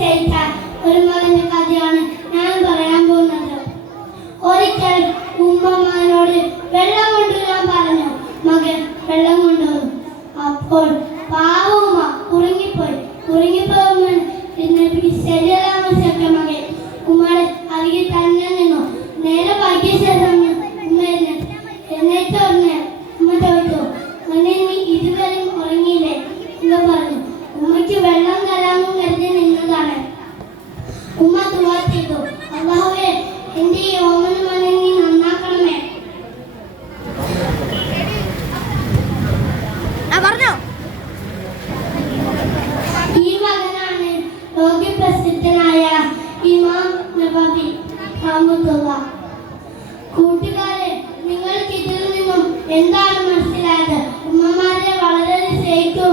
സ്നേഹിച്ച ഒരു മകന്റെ കഥയാണ് ഞാൻ പറയാൻ പോകുന്നത്. ഒരിക്കൽ ഉമ്മ മകനോട് വെള്ളം കൊണ്ടുവരാൻ പറഞ്ഞു. മകൻ വെള്ളം കൊണ്ടുവന്നു. അപ്പോൾ പാവമ്മ ഉറങ്ങിപ്പോയി. ശരിയല്ലാമൊക്കെ മകൻ ഉമ്മയുടെ അരികിൽ തന്നെ നിന്നു. നേരെ വൈകിയ ശേഷം ഉമ്മ എന്നിട്ട് പറഞ്ഞ് ഉമ്മ ചോദിച്ചു, മകനെ നീ ഇതുവരെയും ഉറങ്ങിയില്ലേ എന്ന് പറഞ്ഞു. ഉമ്മയ്ക്ക് വെള്ളം തരാമെന്ന് കരുതി നിന്നതാണ്. ഉമ്മ ദുആ ചെയ്തു, അല്ലാഹുവേ എന്റെ ഈ ഓമന മകനെ നീ നന്നാക്കണമേ. ഈ മകനാണ് ലോകപ്രസിദ്ധനായ ഇമാം നബവി റഹ്മത്തുള്ളാഹി. കൂട്ടുകാരെ, നിങ്ങൾക്ക് ഇതിൽ നിന്നും എന്താണ് മനസ്സിലായത്? ഉമ്മമാരെ വളരെ സ്നേഹിക്കൂ,